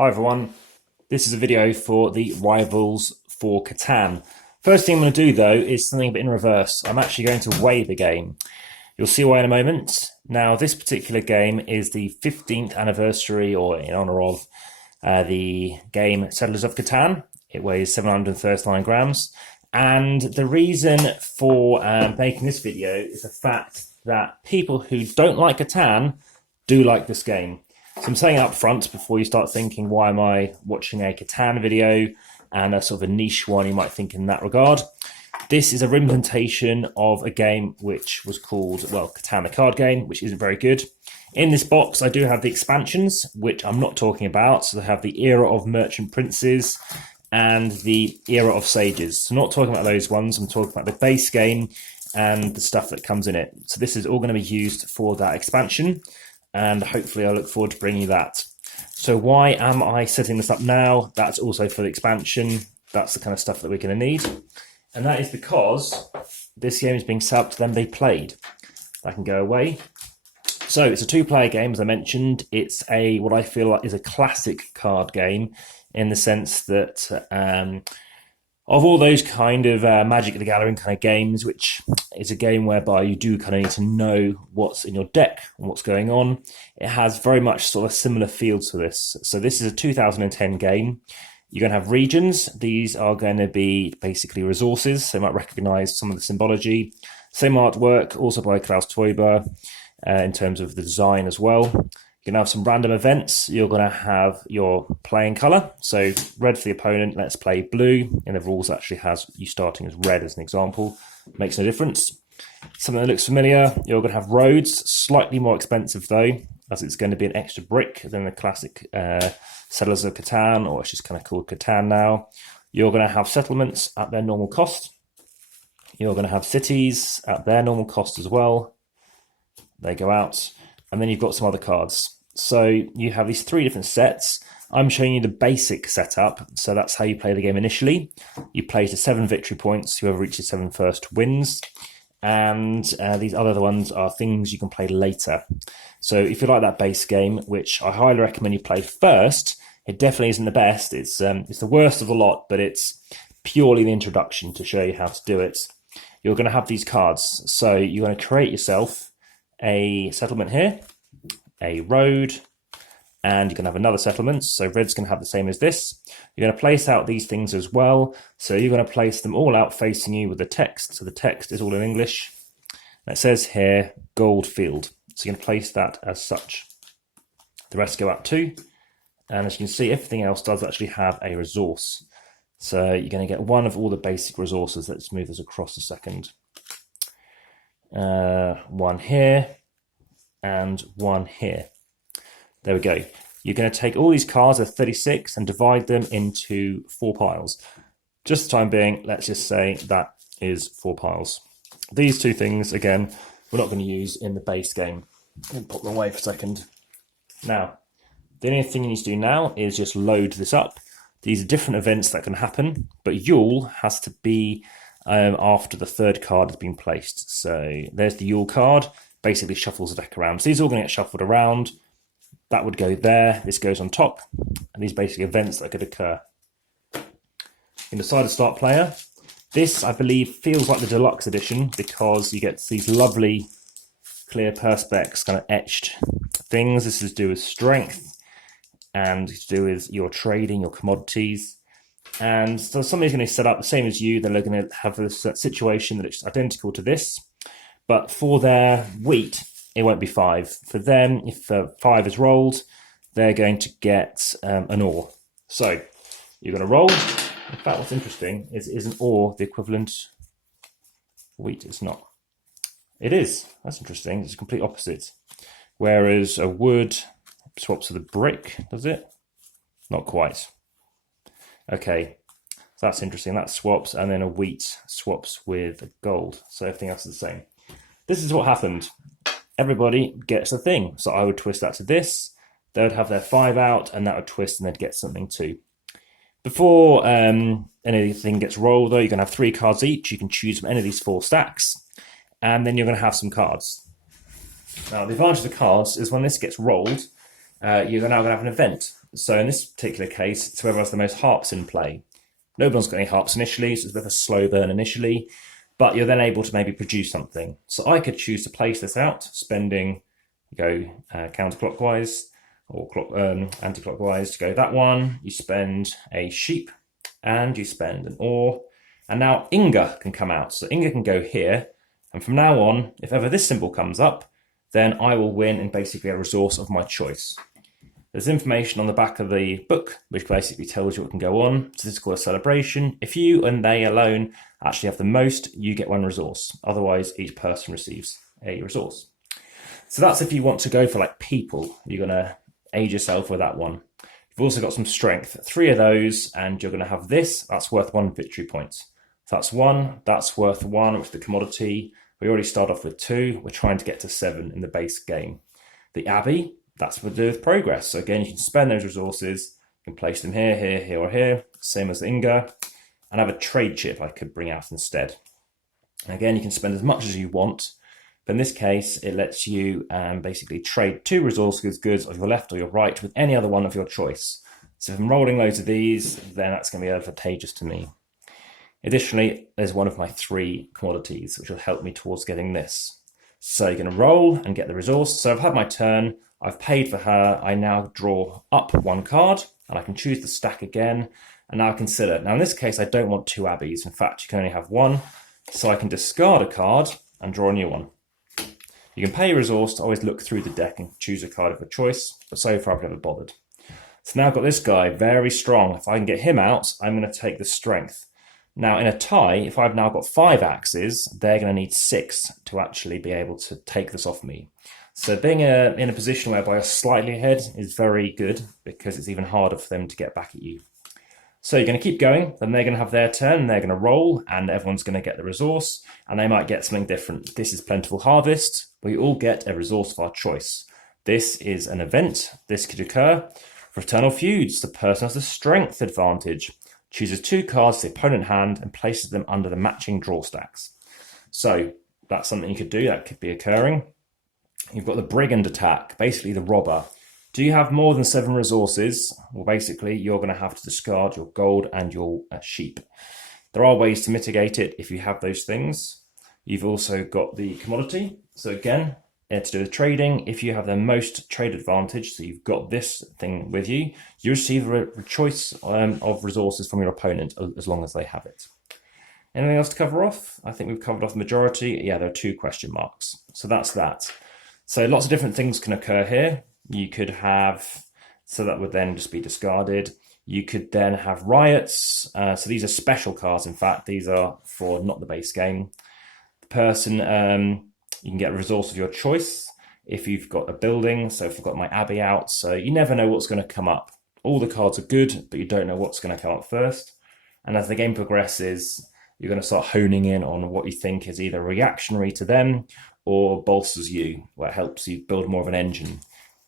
Hi everyone, this is a video for the Rivals for Catan. First thing I'm going to do though is something a bit in reverse. I'm actually going to weigh the game. You'll see why in a moment. Now this particular game is the 15th anniversary, or in honour of the game Settlers of Catan. It weighs 739 grams. And the reason for making this video is the fact that people who don't like Catan do like this game. So I'm saying up front before you start thinking, why am I watching a Catan video and a sort of a niche one you might think in that regard. This is a implementation of a game which was called, well, Catan the card game, which isn't very good. In this box, I do have the expansions, which I'm not talking about. So I have the Era of Merchant Princes and the Era of Sages. So I'm not talking about those ones. I'm talking about the base game and the stuff that comes in it. So this is all going to be used for that expansion. And hopefully I look forward to bringing you that. So why am I setting this up now? That's also for the expansion. That's the kind of stuff that we're going to need. And that is because this game is being set up to then be played. That can go away. So it's a two-player game, as I mentioned. It's what I feel like is a classic card game in the sense that of all those kind of Magic the Gathering kind of games, which is a game whereby you do kind of need to know what's in your deck and what's going on, it has very much sort of a similar feel to this. So this is a 2010 game. You're going to have regions. These are going to be basically resources. So you might recognize some of the symbology. Same artwork, also by Klaus Teuber, in terms of the design as well. You're going to have some random events. You're going to have your playing colour. So red for the opponent, let's play blue. And the rules actually has you starting as red as an example. Makes no difference. Something that looks familiar, you're going to have roads. Slightly more expensive though, as it's going to be an extra brick than the classic Settlers of Catan, or it's just kind of called Catan now. You're going to have settlements at their normal cost. You're going to have cities at their normal cost as well. They go out. And then you've got some other cards. So you have these three different sets. I'm showing you the basic setup. So that's how you play the game initially. You play to 7 victory points. Whoever reaches 7 first wins. And these other ones are things you can play later. So if you like that base game, which I highly recommend you play first, it definitely isn't the best. It's the worst of the lot, but it's purely the introduction to show you how to do it. You're going to have these cards. So you're going to create yourself a settlement here, a road, and you can have another settlement. So red's going to have the same as this. You're going to place out these things as well. So you're going to place them all out facing you with the text. So the text is all in English. And it says here, gold field. So you're going to place that as such. The rest go out too. And as you can see, everything else does actually have a resource. So you're going to get one of all the basic resources. Let's move this across a second. One here and one here. There we go. You're going to take all these cards of 36 and divide them into 4 piles. Just the time being, let's just say that is 4 piles. These two things, again, we're not going to use in the base game. I'll put them away for a second. Now, the only thing you need to do now is just load this up. These are different events that can happen, but Yule has to be after the third card has been placed. So there's the Yule card, basically shuffles the deck around. So these are all going to get shuffled around. That would go there, this goes on top, and these basic events that could occur. In the side of start player, this I believe feels like the deluxe edition because you get these lovely clear perspex kind of etched things. This is to do with strength and to do with your trading, your commodities. And so somebody's going to set up the same as you. They're going to have this situation that is identical to this. But for their wheat, it won't be 5. For them, if 5 is rolled, they're going to get an ore. So you're going to roll. In fact, what's interesting is an ore the equivalent? Wheat is not. It is. That's interesting. It's a complete opposite. Whereas a wood swaps with a brick, does it? Not quite. Okay, so that's interesting. That swaps, and then a wheat swaps with a gold. So everything else is the same. This is what happened. Everybody gets a thing. So I would twist that to this. They would have their 5 out, and that would twist, and they'd get something too. Before anything gets rolled, though, you're going to have 3 cards each. You can choose from any of these 4 stacks, and then you're going to have some cards. Now, the advantage of the cards is when this gets rolled, you're now going to have an event. So in this particular case, it's whoever has the most harps in play. No one's got any harps initially, so it's a bit of a slow burn initially, but you're then able to maybe produce something. So I could choose to place this out, spending, counterclockwise or anti-clockwise to go that one. You spend a sheep and you spend an ore. And now Inga can come out. So Inga can go here. And from now on, if ever this symbol comes up, then I will win in basically a resource of my choice. There's information on the back of the book, which basically tells you what can go on. So this is called a celebration. If you and they alone actually have the most, you get one resource. Otherwise, each person receives a resource. So that's if you want to go for like people. You're going to aid yourself with that one. You've also got some strength. 3 of those, and you're going to have this. That's worth 1 victory point. So that's 1. That's worth 1, which is the commodity. We already start off with 2. We're trying to get to 7 in the base game. The Abbey, that's what to do with progress. So again, you can spend those resources. You can place them here, here, here, or here. Same as the Inga. And I have a trade chip I could bring out instead. And again, you can spend as much as you want. But in this case, it lets you basically trade 2 resource goods of your left or your right with any other one of your choice. So if I'm rolling loads of these, then that's going to be advantageous to me. Additionally, there's one of my 3 commodities, which will help me towards getting this. So you're going to roll and get the resource. So I've had my turn. I've paid for her. I now draw up 1 card, and I can choose the stack again. And now I consider. Now in this case, I don't want 2 abbeys. In fact, you can only have 1. So I can discard a card and draw a new one. You can pay a resource to always look through the deck and choose a card of your choice, but so far I've never bothered. So now I've got this guy, very strong. If I can get him out, I'm going to take the strength. Now in a tie, if I've now got 5 axes, they're going to need 6 to actually be able to take this off me. So being in a position whereby you're slightly ahead is very good, because it's even harder for them to get back at you. So you're going to keep going, then they're going to have their turn, and they're going to roll, and everyone's going to get the resource, and they might get something different. This is Plentiful Harvest. We all get a resource of our choice. This is an event. This could occur. For Eternal Feuds, the person has the strength advantage. Chooses 2 cards to the opponent hand and places them under the matching draw stacks. So that's something you could do. That could be occurring. You've got the Brigand Attack, basically the robber. Do you have more than 7 resources? Well, basically, you're going to have to discard your gold and your sheep. There are ways to mitigate it if you have those things. You've also got the commodity. So again, to do with trading, if you have the most trade advantage, so you've got this thing with you, you receive a choice of resources from your opponent as long as they have it. Anything else to cover off? I think we've covered off the majority. Yeah, there are 2 question marks. So that's that. So lots of different things can occur here. You could have, so that would then just be discarded. You could then have riots. So these are special cards. In fact, these are for not the base game. The person, you can get a resource of your choice if you've got a building. So if I've got my abbey out, so you never know what's going to come up. All the cards are good, but you don't know what's going to come up first. And as the game progresses, you're going to start honing in on what you think is either reactionary to them or bolsters you, where it helps you build more of an engine.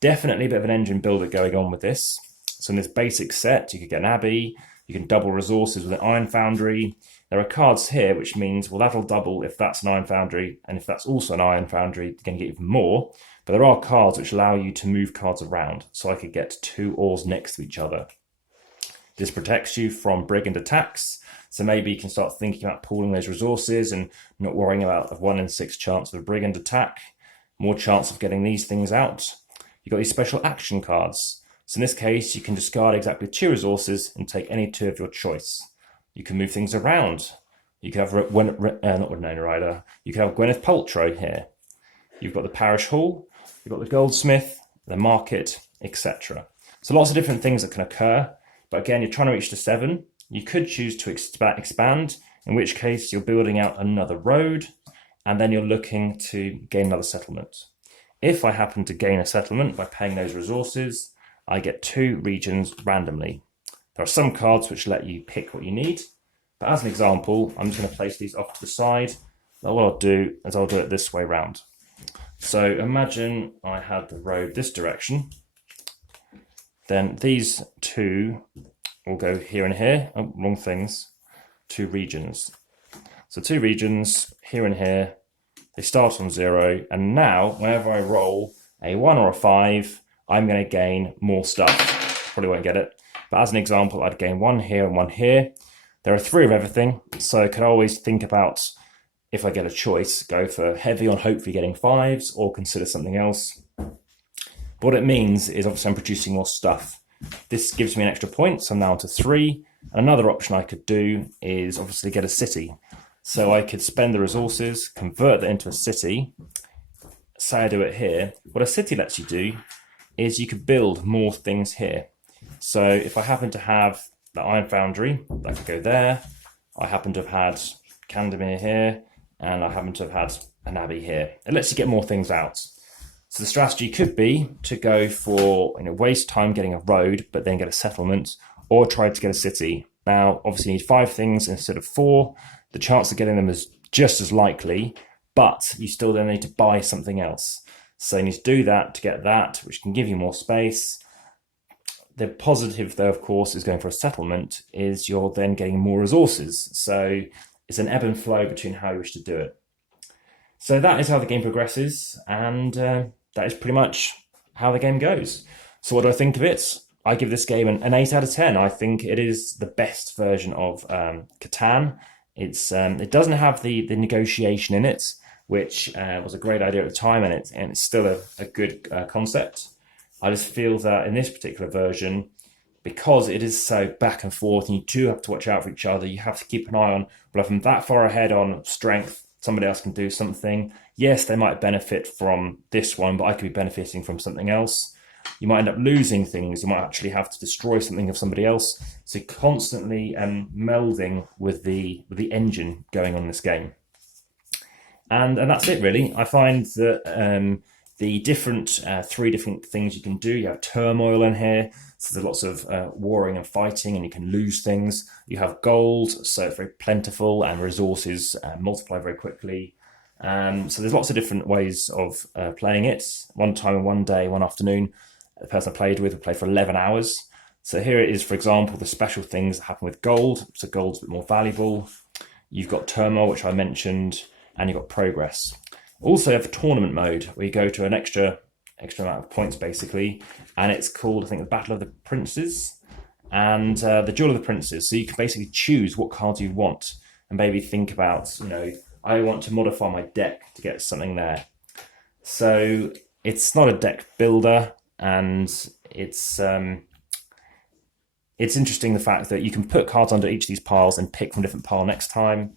Definitely a bit of an engine builder going on with this. So in this basic set, you could get an abbey, you can double resources with an iron foundry. There are cards here, which means, well, that'll double if that's an iron foundry, and if that's also an iron foundry, you're going to get even more. But there are cards which allow you to move cards around. So I could get 2 ores next to each other. This protects you from Brigand Attacks. So maybe you can start thinking about pooling those resources and not worrying about a 1 in 6 chance of a Brigand Attack. More chance of getting these things out. You've got these special action cards. So in this case, you can discard exactly 2 resources and take any 2 of your choice. You can move things around. You can have, not Winona Ryder, you can have Gwyneth Paltrow here. You've got the Parish Hall, you've got the Goldsmith, the Market, etc. So lots of different things that can occur. But again, you're trying to reach to 7. You could choose to expand, in which case you're building out another road, and then you're looking to gain another settlement. If I happen to gain a settlement by paying those resources, I get 2 regions randomly. There are some cards which let you pick what you need, but as an example, I'm just going to place these off to the side. Now what I'll do is I'll do it this way round. So imagine I had the road this direction, then these 2 will go here and here. Oh, wrong things. 2 regions. So 2 regions here and here. They start on 0, and now whenever I roll a 1 or a 5, I'm going to gain more stuff. probably won't get it. But as an example, I'd gain 1 here and 1 here. There are 3 of everything, so I could always think about, if I get a choice, go for heavy on hopefully getting 5s or consider something else. But what it means is obviously I'm producing more stuff. This gives me an extra point, so I'm now on to 3. And another option I could do is obviously get a city. So I could spend the resources, convert that into a city. Say I do it here. What a city lets you do is you could build more things here. So if I happen to have the iron foundry, that could go there. I happen to have had Candemir here, and I happen to have had an abbey here. It lets you get more things out. So the strategy could be to go for, waste time getting a road, but then get a settlement, or try to get a city. Now, obviously you need 5 things instead of 4. The chance of getting them is just as likely, but you still then need to buy something else. So you need to do that to get that, which can give you more space. The positive, though, of course, is going for a settlement, is you're then getting more resources. So it's an ebb and flow between how you wish to do it. So that is how the game progresses, and that is pretty much how the game goes. So what do I think of it? I give this game an 8 out of 10. I think it is the best version of Catan. It doesn't have the negotiation in it, which was a great idea at the time, and it's still a good concept. I just feel that in this particular version, because it is so back and forth, and you do have to watch out for each other, you have to keep an eye on, well, if I'm that far ahead on strength, somebody else can do something. Yes, they might benefit from this one, but I could be benefiting from something else. You might end up losing things. You might actually have to destroy something of somebody else. So constantly melding with the engine going on in this game. And that's it, really. I find that the different 3 different things you can do. You have turmoil in here, so there's lots of warring and fighting, and you can lose things. You have gold, so it's very plentiful, and resources multiply very quickly. So there's lots of different ways of playing it. One time in one day, one afternoon, the person I played with would play for 11 hours. So here it is, for example, the special things that happen with gold. So gold's a bit more valuable. You've got turmoil, which I mentioned, and you've got progress. Also, you have tournament mode, where you go to an extra amount of points, basically, and it's called, I think, the Battle of the Princes and the Duel of the Princes. So you can basically choose what cards you want, and maybe think about, I want to modify my deck to get something there. So it's not a deck builder, and it's interesting the fact that you can put cards under each of these piles and pick from a different pile next time,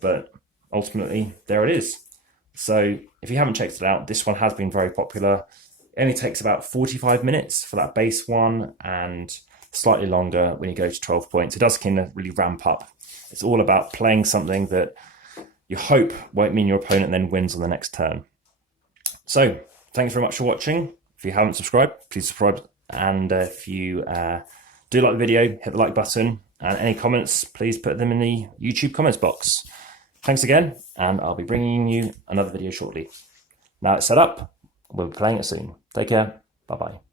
but ultimately there it is. So if you haven't checked it out, this one has been very popular. It only takes about 45 minutes for that base one, and slightly longer when you go to 12 points. It does kind of really ramp up. It's all about playing something that you hope won't mean your opponent then wins on the next turn. So thanks very much for watching. If you haven't subscribed, please subscribe. And if you do like the video, hit the like button. And any comments, please put them in the YouTube comments box. Thanks again, and I'll be bringing you another video shortly. Now it's set up, we'll be playing it soon. Take care, bye-bye.